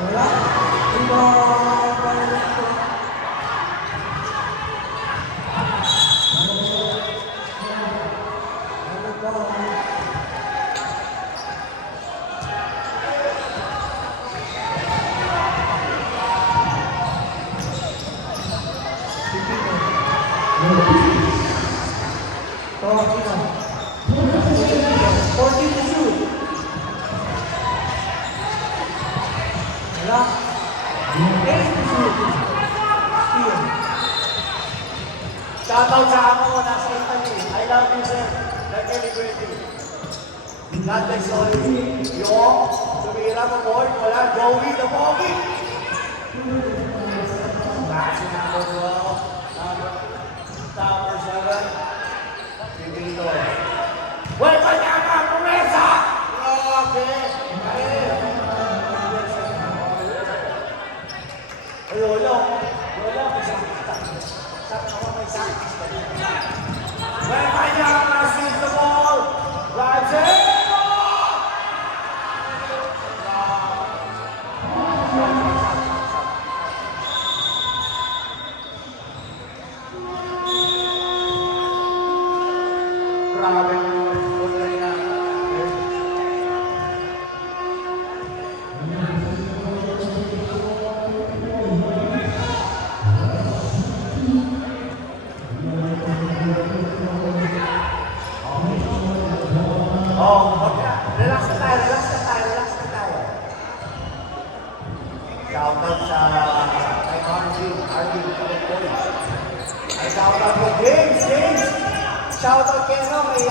Wala. Iba. Shoutout sa ako, nasa Italy. I love you, sir. Like liberty. God bless all of you. Yung, tumira mo boy, wala, Joey, the Bobby. Kasi number 12, number 7, Pipito. Well, kanya ka, promesa! Okay. Ay, wala. Wala, may sakit. Sakit ako, may sakit. Well, kanya ka, seize the ball. Roger! Grabe mo na. Okay. Relax na tayo. Shoutout sa kay Arvin, ay shoutout kay James. Shoutout kay kay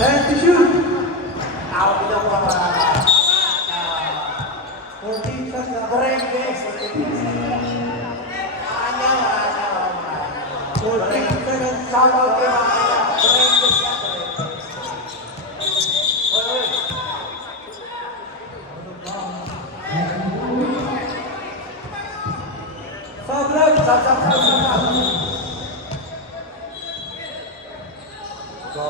10 to shoot. tao ko ng mga 14 shots na. Berengues. Shout out kay Makila. Tremendous yan, tremendous. Oy, oy. Sab. Go,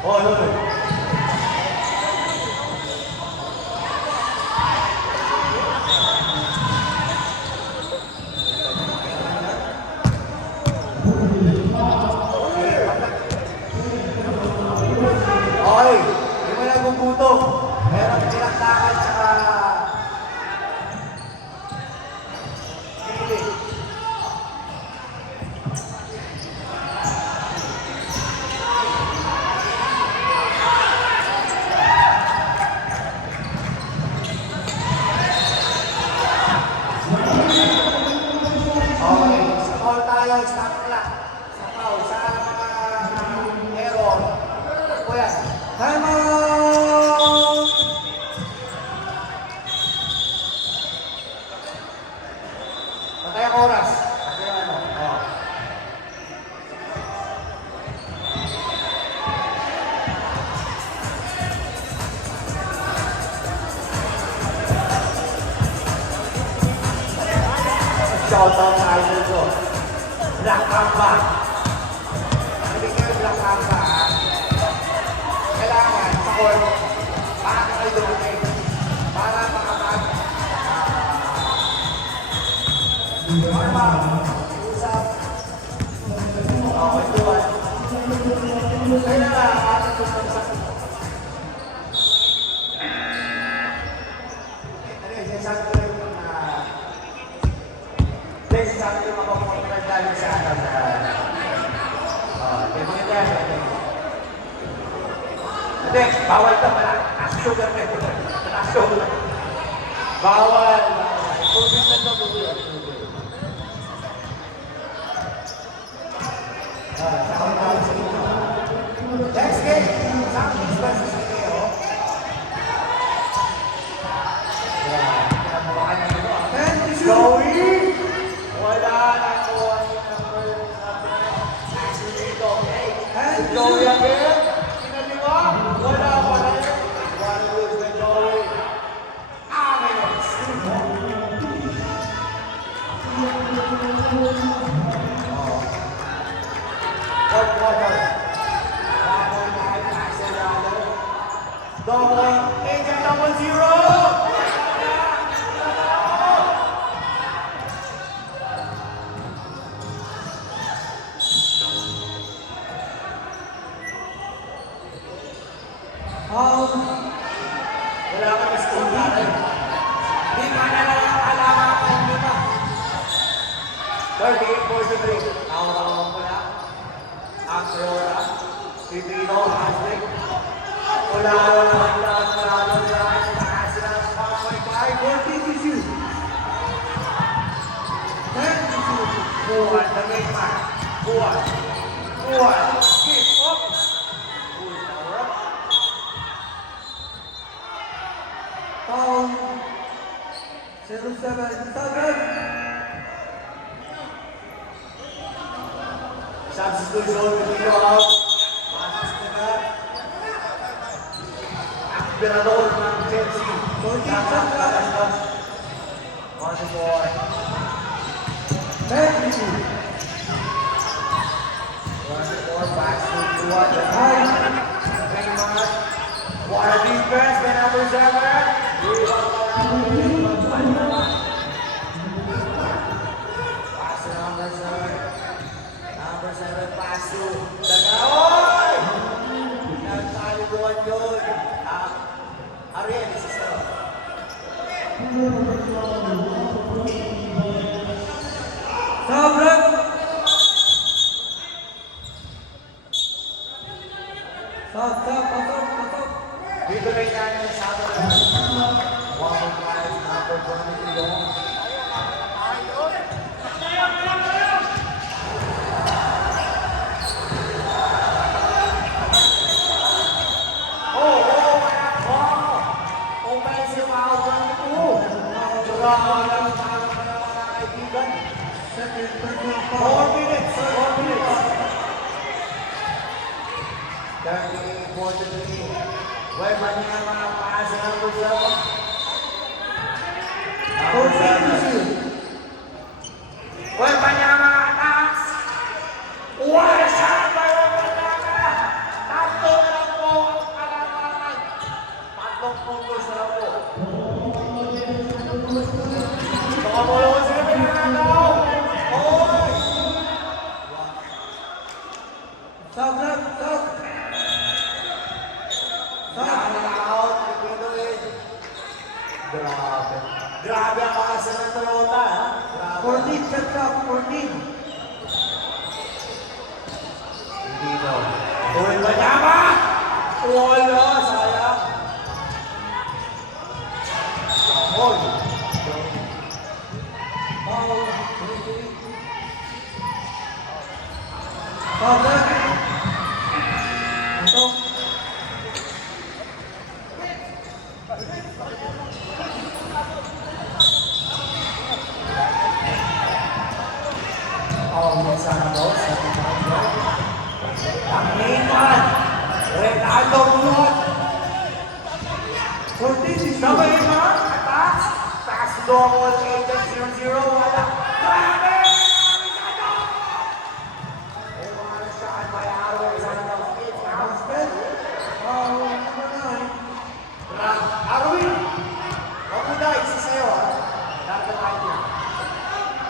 Oy, oy. Okay, hindi mo nagugutom. Meron tinaktakan tsaka pili. Okay, sa call tayo, stop na lang. Sa call, sa mga error. Kuya, time out! Patay ang oras. Kasi ano, oh. Shout out sa idol ko. Black Mamba. Hindi kayo Black Mamba, ha? Kailangan sa court, para kayo dumating. Para makapag... usap. Okay, tuwan. Kailangan ating kusap. Ano yun, sinasabi ko rin yung sinasabi ko yung makakontrol dahil sa akin. Hindi mo kita yan. Hindi, bawal ka pala. Nasa-sugar ka ito. Nasa-sugar. Bawal. Tubig lang ito, tubig. Next game, Santos versus Leo. Joey! Wala na ko ang number dito. And Joey again. Kinaliwa. Wala pa rin. One lose by Joey. Amenes. Fourth quarter. Bago na ay kasilalo. Agent 0-0. Wala kang score natin. Hindi ka na lang alaman ka yung lima. 38-43. Tawag-tawag ko na. Acrora. Pipino. Hashtag. Wala naman lang. Wala lang. Sila ng 5.5. 42. Buwan. Dagay pa. Buwan. Keep up. Foul. 07. Substitution dito out. Passes na na. Akberador ng Chelsea. Nakakas. One more. Thank you. One more. Pass to Tuan. What a defense by number 7. Pass to number 7. Number 7 pass to Dagaoy! Nagtaluan yun. Ariel, this is Sabrek. Pasok. dito na yung sa atin. One class number 23. Oh, Boy, mali ang mga paasa ng gusto mo. Coach Easy. Boy, mali ang mga attacks. Wala siya! Bayo pa na! Tatlo na lang po ang kalamangan. Tatlong puntos na lang po. Mga bola ko sila pinanagaw. Oy! Stop, stop, stop. Out, dito eh. Grabe. Grabe ang paasa ng Toyota, ha? Grabe. 14, shot up, 14. Hindi daw. Uy, Banyama! Wala, sayang. Oy! Foul. Stop, stop. Ito. Sana daw sa Tangiman! Renato Bulot! 14, 16. Sabay ba? Atas! Taas double agent 0-0. Wala. Grabe! Renato! Umano siya at may araw. Sana daw. It's out. Basket. Foul number 9. Arwin! Huwag mo na, isa sa'yo, ha? Dapat tayo lang.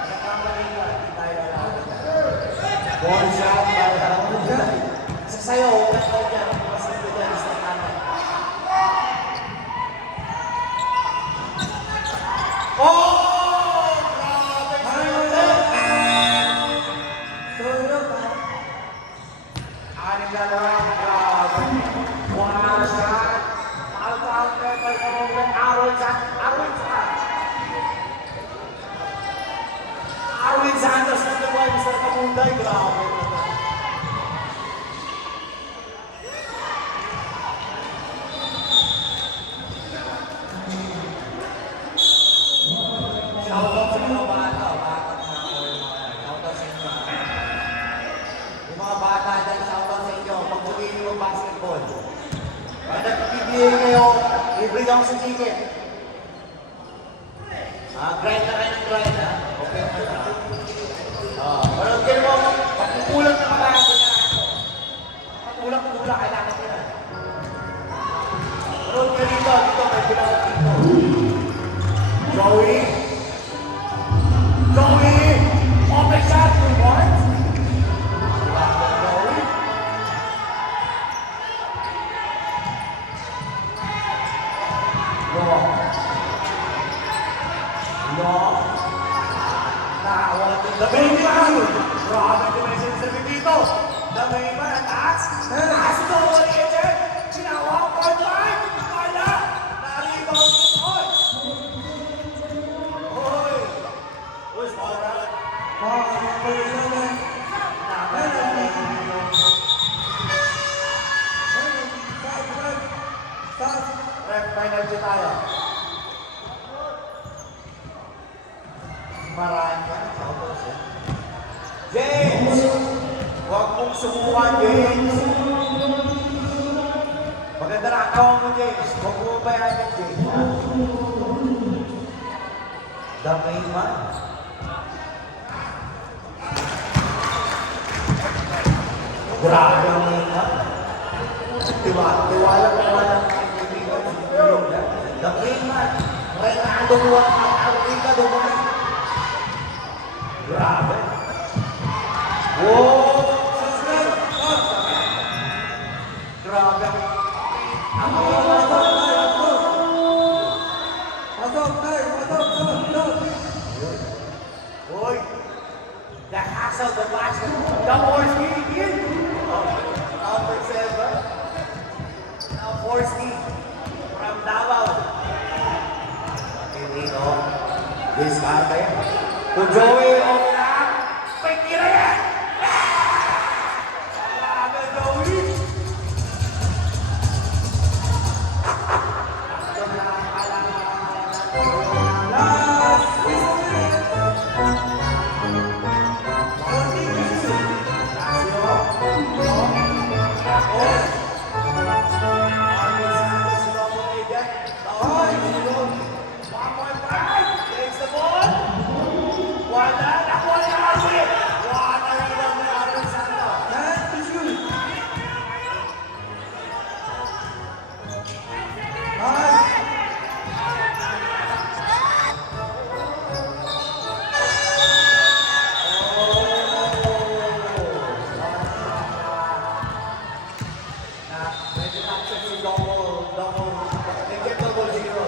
Nagkamali ka, hindi tayo lalaki. Ball shot, isa sa'yo, huwag na tayo dyan. Mas nagbigalis na natin. Oh! Grabe! Toyota. Anim na lang, grabe. One shot. Out, pepper, kamong Arwin shot. Arwin shot. Arwin Santos na naman, Mr. Kamunday. Grabe. Shoutout sa mga bata. Bata na ako yung mga. Shoutout sa inyo. Yung mga bata dyan, shoutout sa inyo. Pagpuliin nyo yung basketball. Pag nag-PBA kayo, libre lang sa ticket. Grind na kayo ng grind, ha? Okay naman na. Parang kayo mo, pagkukulang na kalahati na ako. Pagkulang-kulang, kailangan nyo na. Parang kayo dito, may bilang dito. Joey! Joey! Open shot, 2 points! Joey! Long. Nakawala din. Damay-man! Grabe din may sinasabi dito. Damay-man at taas. Taas ito, wala ni Ejen. Ginawa ang point line. Kaya, na-rebound yung points. Hoy! Uy, small round. Foul number 11. Stop. Rep, penalty tayo. Marami ka na. James! Huwag mong subukan, James! Maganda na ang tawag mo, James. Huwag mo bayagan, James. ha? Damay man. Grabe ang mga. Tiwala ang kaibigan. Damay man. Renato Buwan at Alvita Dumay. Grabe. Wow! Grabe. Hoy! The hassle, the basket. The Forsky in. Number 7. Now Forsky from Davao. Okay, no. This guy. To Joey Omna. May tira yan! Grabe, Joey! double zero.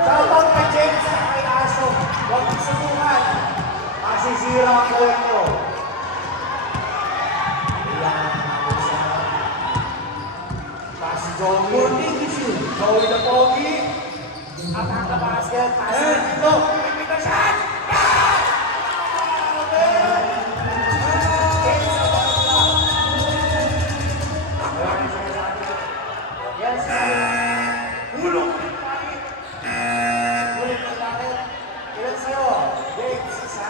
Shoutout kay James at kay Aso. Huwag susukan. Masisira ang buhay nyo. Pass si Joey. Joey the Pogi. Attack the basket. Pass dito. Imitasyon. Yes. Hulog. Hulog ng langit. Ilan sa'yo? James, isa.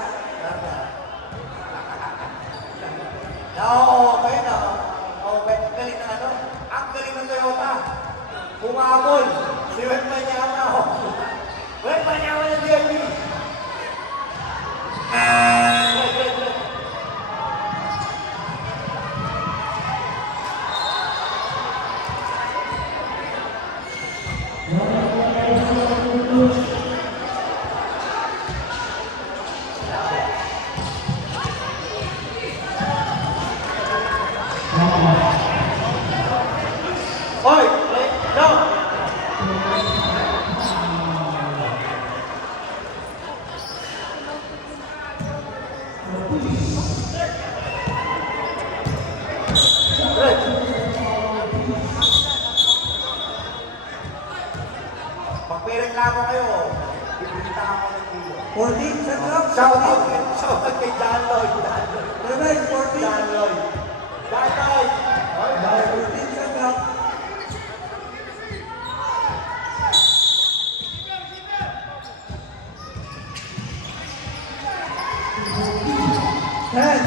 Okay na. Okay. Galing na ano? Ang galing ng Toyota. Humabol. Si Wet Manyama. Wet Manyama ng DLB. Wait. Hoy! No! Magpireklamo kayo. Bibigitahan ko ng video. 14 sa club. Shoutout kay John Lloyd. Level 14. John Lloyd. John Lloyd! Hoy, Level 14 sa club. Ten.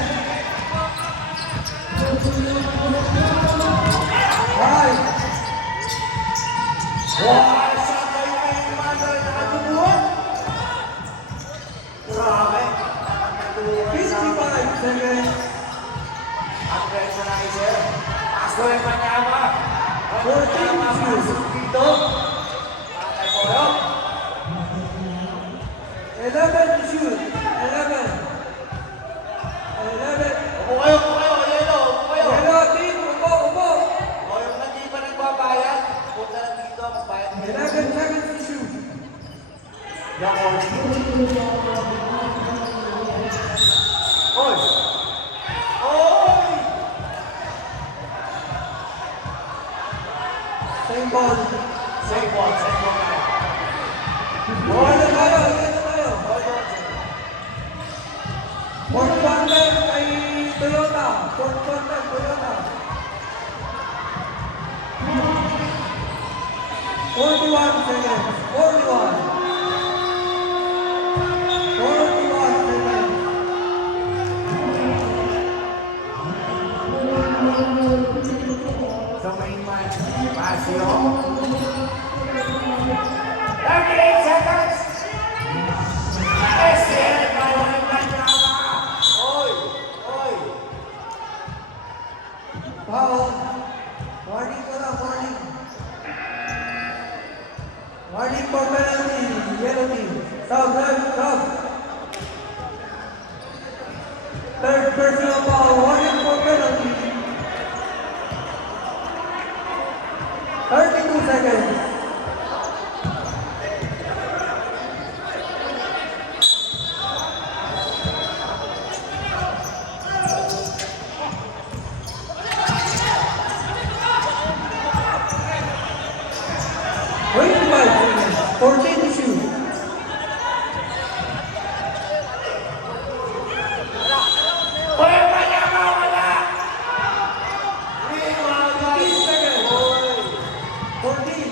Five. Wow! Sabay kay Mother na katubuhan! Grabe! Nakakatubuhan sa 55 seconds. ang preso ng iser. Pasko yung Manyama! 14 Pasok dito! Patay ko yun! 11 to shoot. 11. Upo kayo! Yelo! Upo kayo! Yellow team, upo. O yung hindi pa nagbabayad, punta lang dito ang bayad. 11 seconds to shoot. Yung coach. Oy! Oy! Same ball. Same ball tayo. Hold on tayo. Fourth quarter kay Toyota. 41 seconds. 41 seconds. So main man, Pasio. 38 seconds! Esel, Oy! Foul. Warning ko na, warning. Warning for penalty. Yellow team. Stop. Third personal foul. Warning for penalty. 32 seconds. Seconds. 14 to shoot. Oy, Manyama, wala! 15 seconds. 14.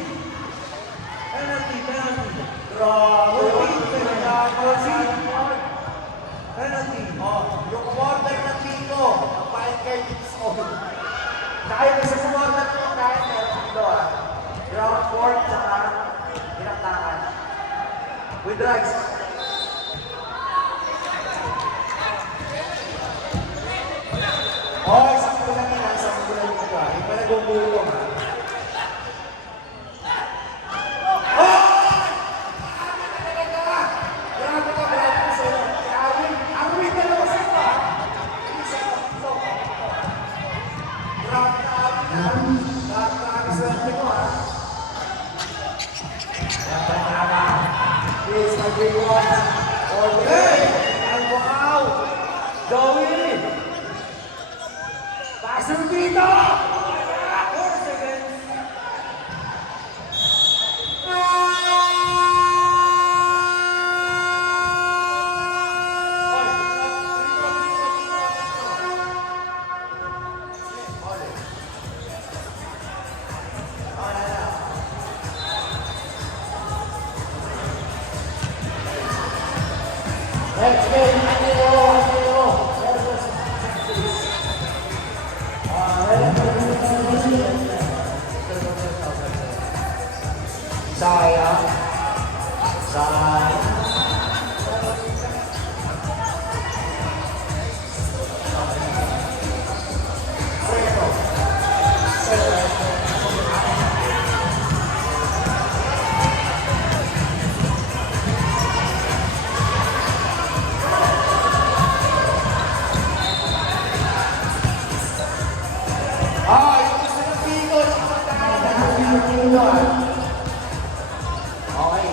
Penalty. Grabe, 14 seconds. Penalty. Oh, yung order ng Tito, ang pahin kay Tito. Kahit isa sa order ko, kahit meron dito ground pork, tsaka pinaktakan. With rice. Oh, isang kulang yan, isang kulang ito Yung pa nagugulong Grabe ka sa'yo. Arwin ka naman sa'yo Grabe ka. Nakakaswerte ko ha. Tama. Please, my big ones. Or the and wow! Joey! Pasok dito! 4 seconds. Next game, Aneo versus Texas. Sayang. Sayang. Yung gusto ng dito, sa pagkakas. Dito. Okay.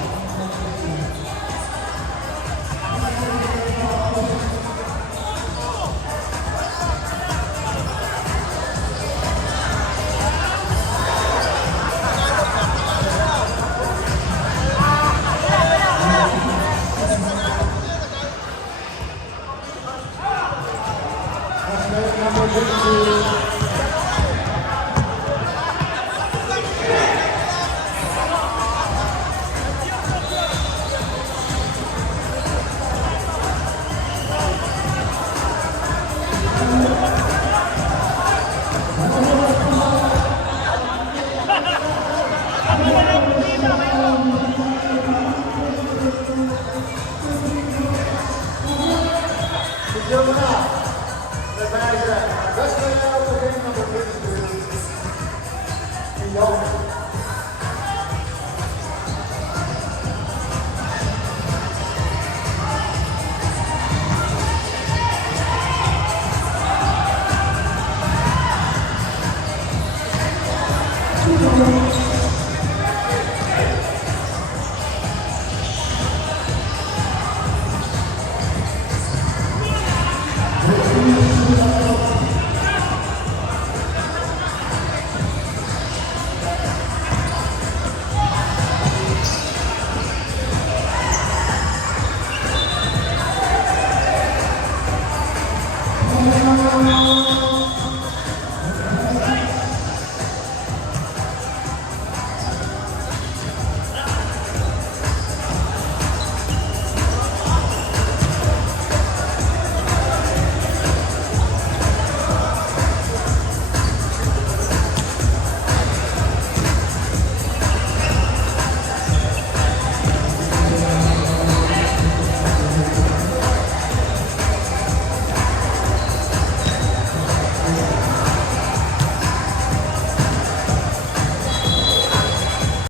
Number 52. Video mo na. Advisor. Best player of the game, number 52. Young.